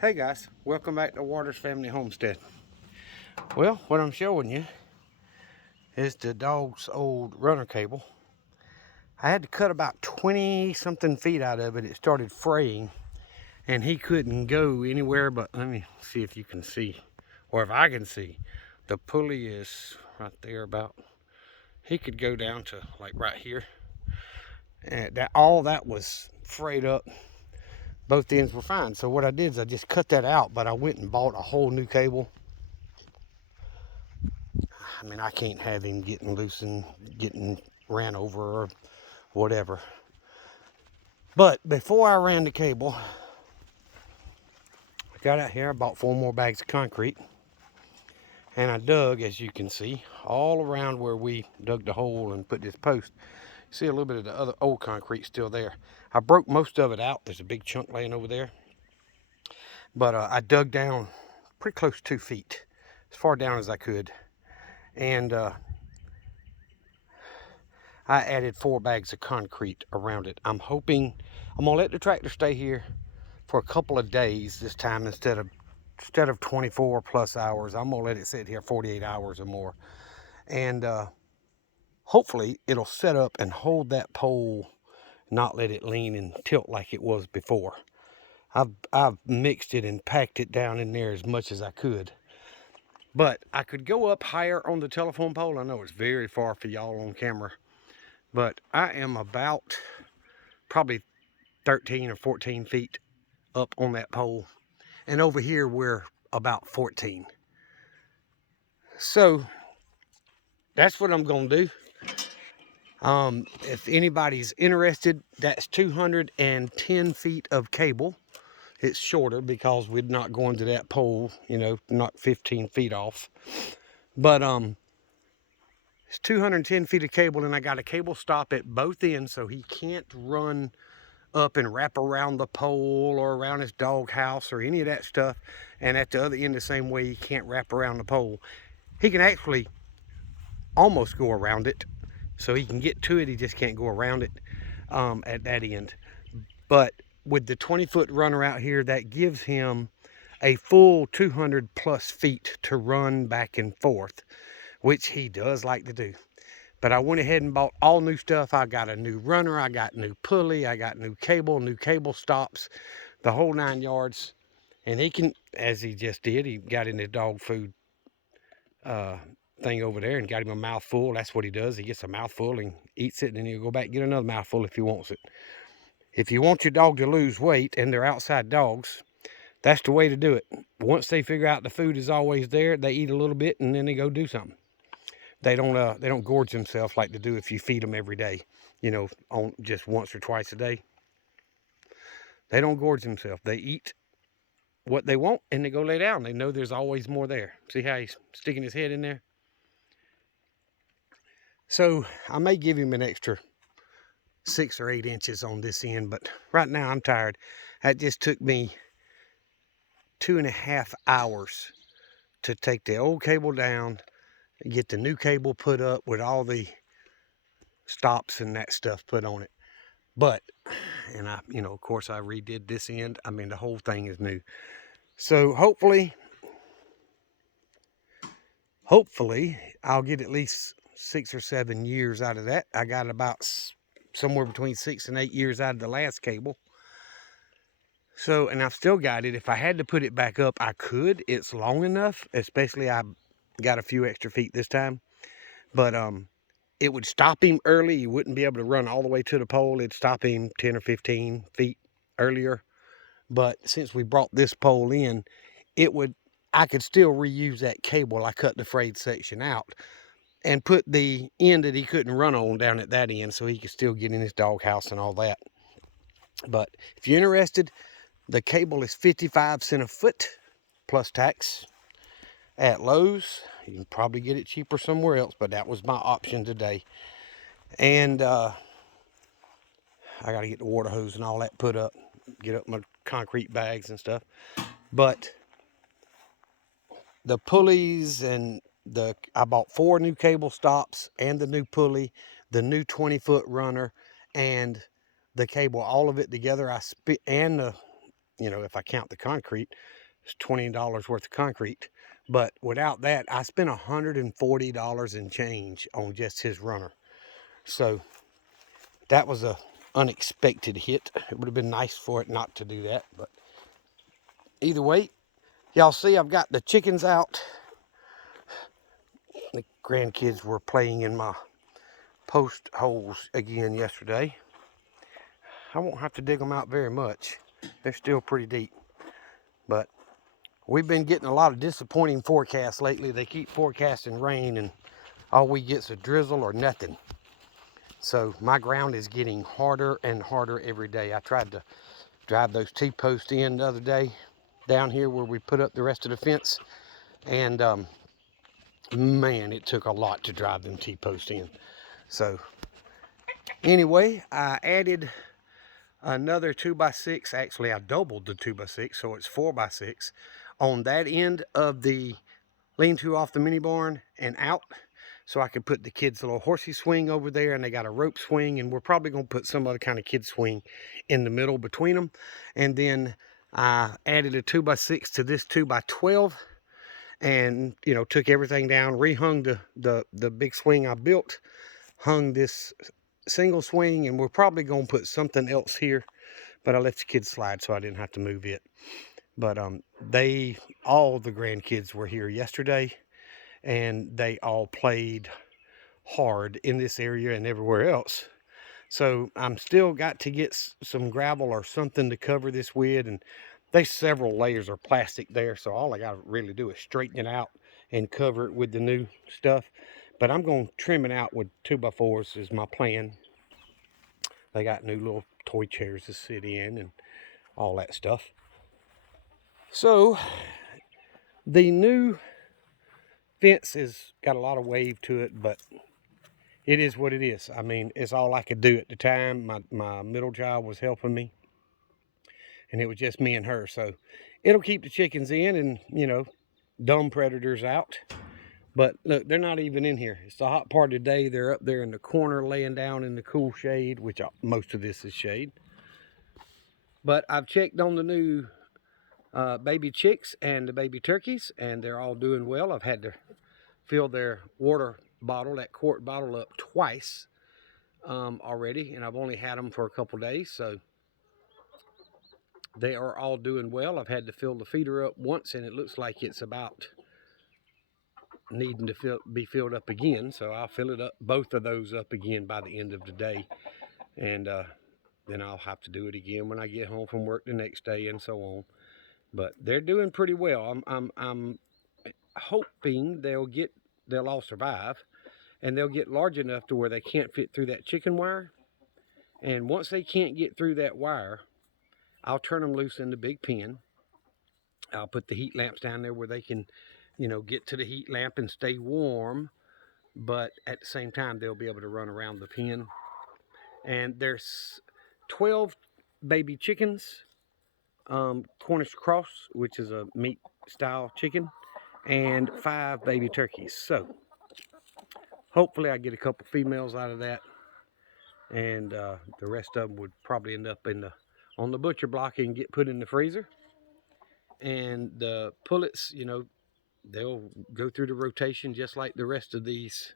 Hey guys, welcome back to Waters Family Homestead. Well, what I'm showing you is the dog's old runner cable. I had to cut about 20 something feet out of it. It started fraying and he couldn't go anywhere but, let me see if you can see, or if I can see. The pulley is right there about, he could go down to like right here. And all that was frayed up. Both ends were fine. So what I did is I just cut that out, but I went and bought a whole new cable. I mean, I can't have him getting loose and getting ran over or whatever. But before I ran the cable, I got out here, I bought 4 more bags of concrete. And I dug, as you can see, all around where we dug the hole and put this post. See a little bit of the other old concrete still there. I broke most of it out. There's a big chunk laying over there. But I dug down pretty close to 2 feet, as far down as I could. And I added 4 bags of concrete around it. I'm hoping, I'm gonna let the tractor stay here for a couple of days this time instead of 24 plus hours. I'm gonna let it sit here 48 hours or more. And hopefully it'll set up and hold that pole, not let it lean and tilt like it was before. I've mixed it and packed it down in there as much as I could. But I could go up higher on the telephone pole. I know it's very far for y'all on camera, but I am about probably 13 or 14 feet up on that pole. And over here, we're about 14. So that's what I'm going to do. If anybody's interested, that's 210 feet of cable. It's shorter because we're not going to that pole, you know, not 15 feet off. But it's 210 feet of cable, and I got a cable stop at both ends, so he can't run up and wrap around the pole or around his dog house or any of that stuff. And at the other end, the same way, he can't wrap around the pole. He can actually almost go around it, so he can get to it. He just can't go around it at that end. But with the 20-foot runner out here, that gives him a full 200 plus feet to run back and forth, which he does like to do. But I went ahead and bought all new stuff. I got a new runner, I got new pulley, I got new cable stops, the whole 9 yards. And he can, as he just did, he got in his dog food thing over there and got him a mouthful. That's what he does. He gets a mouthful and eats it, and then he'll go back and get another mouthful if he wants it. If you want your dog to lose weight, and they're outside dogs, that's the way to do it. Once they figure out the food is always there, they eat a little bit and then they go do something. They don't gorge themselves like they do if you feed them every day, you know, on just once or twice a day. They don't gorge themselves. They eat what they want and they go lay down. They know there's always more there. See how he's sticking his head in there? So I may give him an extra 6 or 8 inches on this end, but right now I'm tired. That just took me 2.5 hours to take the old cable down, get the new cable put up with all the stops and that stuff put on it. But, and I, you know, of course I redid this end. I mean, the whole thing is new. So hopefully I'll get at least 6 or 7 years out of that. I got about somewhere between 6 and 8 years out of the last cable. So, and I've still got it. If I had to put it back up, I could. It's long enough, especially I got a few extra feet this time. But it would stop him early. You wouldn't be able to run all the way to the pole. It'd stop him 10 or 15 feet earlier. But since we brought this pole in, I could still reuse that cable. I cut the frayed section out and put the end that he couldn't run on down at that end so he could still get in his doghouse and all that. But if you're interested, the cable is 55 cents a foot plus tax at Lowe's. You can probably get it cheaper somewhere else, but that was my option today. And I got to get the water hose and all that put up, get up my concrete bags and stuff. But the pulleys and I bought 4 new cable stops and the new pulley, the new 20-foot runner, and the cable, all of it together. And you know, if I count the concrete, it's $20 worth of concrete. But without that, I spent $140 and change on just his runner. So that was a unexpected hit. It would have been nice for it not to do that, but either way, y'all see I've got the chickens out. The grandkids were playing in my post holes again yesterday. I won't have to dig them out very much. They're still pretty deep, but we've been getting a lot of disappointing forecasts lately. They keep forecasting rain and all we get is a drizzle or nothing. So my ground is getting harder and harder every day. I tried to drive those T-posts in the other day down here where we put up the rest of the fence, and man, it took a lot to drive them T-posts in. So anyway, I added another 2x6. Actually, I doubled the 2x6, so it's 4x6 on that end of the lean-to off the mini barn and out, so I could put the kids' little horsey swing over there, and they got a rope swing, and we're probably going to put some other kind of kid swing in the middle between them. And then I added a 2x6 to this 2x12, and you know, took everything down, rehung the big swing I built, hung this single swing, and we're probably going to put something else here, but I let the kids slide so I didn't have to move it. But all the grandkids were here yesterday, and they all played hard in this area and everywhere else. So I'm still got to get some gravel or something to cover this with, and there's several layers of plastic there, so all I got to really do is straighten it out and cover it with the new stuff. But I'm going to trim it out with 2x4s is my plan. They got new little toy chairs to sit in and all that stuff. So the new fence has got a lot of wave to it, but it is what it is. I mean, it's all I could do at the time. My middle child was helping me, and it was just me and her. So it'll keep the chickens in and, you know, dumb predators out. But look, they're not even in here. It's the hot part of the day. They're up there in the corner laying down in the cool shade, which most of this is shade. But I've checked on the new baby chicks and the baby turkeys, and they're all doing well. I've had to fill their water bottle, that quart bottle, up twice already, and I've only had them for a couple days, so they are all doing well. I've had to fill the feeder up once, and it looks like it's about needing to be filled up again, so I'll fill it up, both of those up again by the end of the day, and then I'll have to do it again when I get home from work the next day, and so on. But they're doing pretty well. I'm hoping they'll all survive, and they'll get large enough to where they can't fit through that chicken wire. And once they can't get through that wire, I'll turn them loose in the big pen. I'll put the heat lamps down there where they can, you know, get to the heat lamp and stay warm, but at the same time they'll be able to run around the pen. And there's 12 baby chickens, Cornish cross, which is a meat style chicken, and 5 baby turkeys. So hopefully I get a couple females out of that, and the rest of them would probably end up on the butcher block and get put in the freezer. And the pullets, you know, they'll go through the rotation just like the rest of these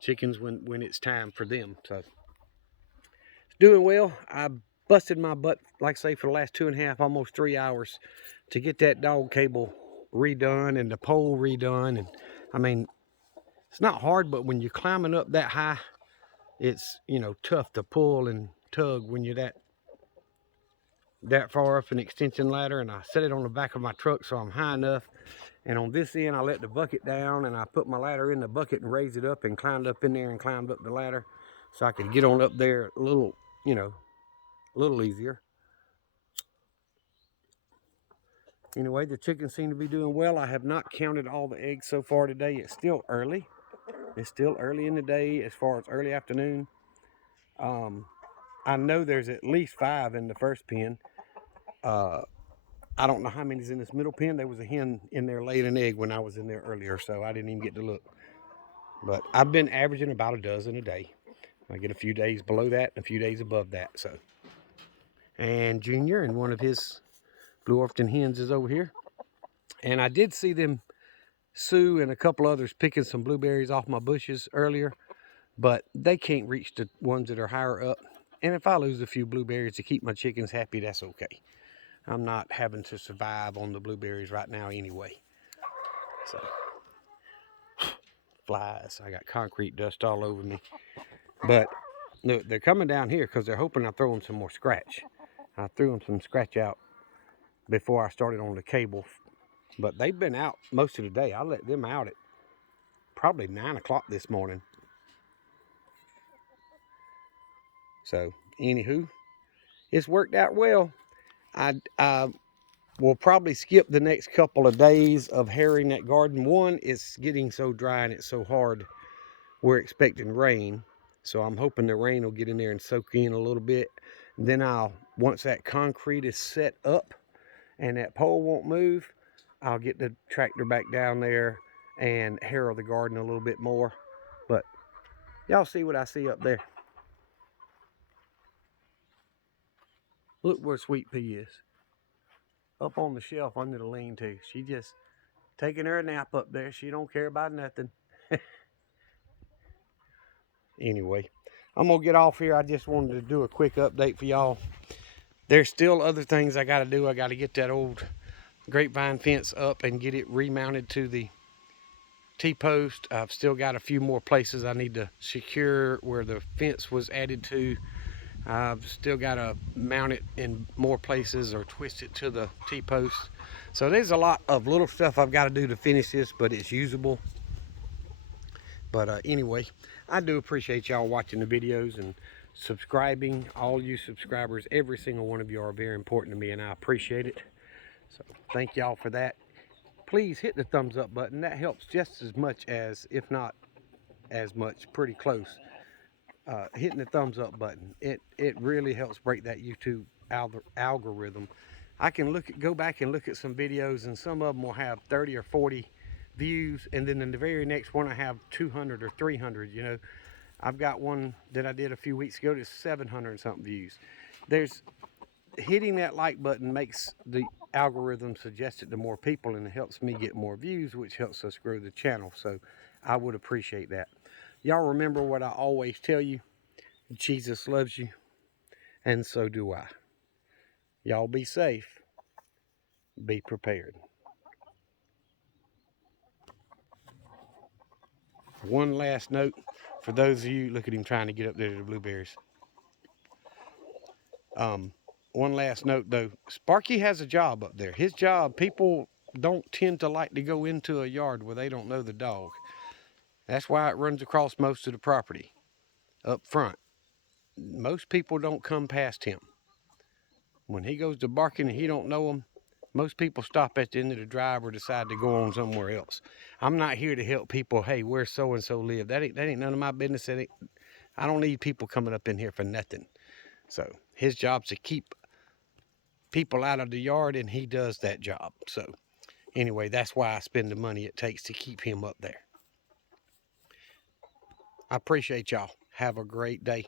chickens when it's time for them. So it's doing well. I busted my butt, like I say, for the last 2.5, almost 3 hours to get that dog cable redone and the pole redone. And I mean, it's not hard, but when you're climbing up that high, it's, you know, tough to pull and tug when you're that far up an extension ladder. And I set it on the back of my truck so I'm high enough, and on this end I let the bucket down and I put my ladder in the bucket and raised it up and climbed up in there and climbed up the ladder so I could get on up there a little, you know, a little easier. Anyway, the chickens seem to be doing well. I have not counted all the eggs so far today. It's still early. It's still early in the day as far as early afternoon. I know there's at least 5 in the first pen. I don't know how many's in this middle pen. There was a hen in there laying an egg when I was in there earlier, so I didn't even get to look. But I've been averaging about a dozen a day. I get a few days below that and a few days above that. So And Junior and one of his blue Orpington hens is over here. And I did see them, Sue and a couple others, picking some blueberries off my bushes earlier, but they can't reach the ones that are higher up. And if I lose a few blueberries to keep my chickens happy, that's okay. I'm not having to survive on the blueberries right now anyway. So, flies. I got concrete dust all over me. But look, they're coming down here because they're hoping I throw them some more scratch. I threw them some scratch out before I started on the cable. But they've been out most of the day. I let them out at probably 9 o'clock this morning. So, anywho, it's worked out well. I will probably skip the next couple of days of harrying that garden. One, it's getting so dry and it's so hard. We're expecting rain. So I'm hoping the rain will get in there and soak in a little bit. Then once that concrete is set up and that pole won't move, I'll get the tractor back down there and harrow the garden a little bit more. But y'all see what I see up there. Look where Sweet Pea is. Up on the shelf under the lean-to. She just taking her a nap up there. She don't care about nothing. Anyway, I'm going to get off here. I just wanted to do a quick update for y'all. There's still other things I got to do. I got to get that old grapevine fence up and get it remounted to the T-post. I've still got a few more places I need to secure where the fence was added to. I've still got to mount it in more places or twist it to the T-post. So there's a lot of little stuff I've got to do to finish this, but it's usable. But anyway, I do appreciate y'all watching the videos and subscribing. All you subscribers, every single one of you are very important to me, and I appreciate it. So thank y'all for that. Please hit the thumbs up button. That helps just as much as, if not as much, pretty close. Hitting the thumbs up button. It really helps break that YouTube algorithm. I can go back and look at some videos, and some of them will have 30 or 40 views, and then in the very next one I have 200 or 300. You know, I've got one that I did a few weeks ago that's 700 and something views. Hitting that like button makes the algorithm suggest it to more people, and it helps me get more views, which helps us grow the channel. So I would appreciate that. Y'all remember what I always tell you: Jesus loves you, and so do I. Y'all be safe, be prepared. One last note for those of you, look at him trying to get up there to the blueberries. One last note though, Sparky has a job up there. His job, people don't tend to like to go into a yard where they don't know the dog. That's why it runs across most of the property up front. Most people don't come past him. When he goes to barking and he don't know them, most people stop at the end of the drive or decide to go on somewhere else. I'm not here to help people, hey, where so-and-so live. That ain't none of my business. I don't need people coming up in here for nothing. So his job's to keep people out of the yard, and he does that job. So anyway, that's why I spend the money it takes to keep him up there. I appreciate y'all. Have a great day.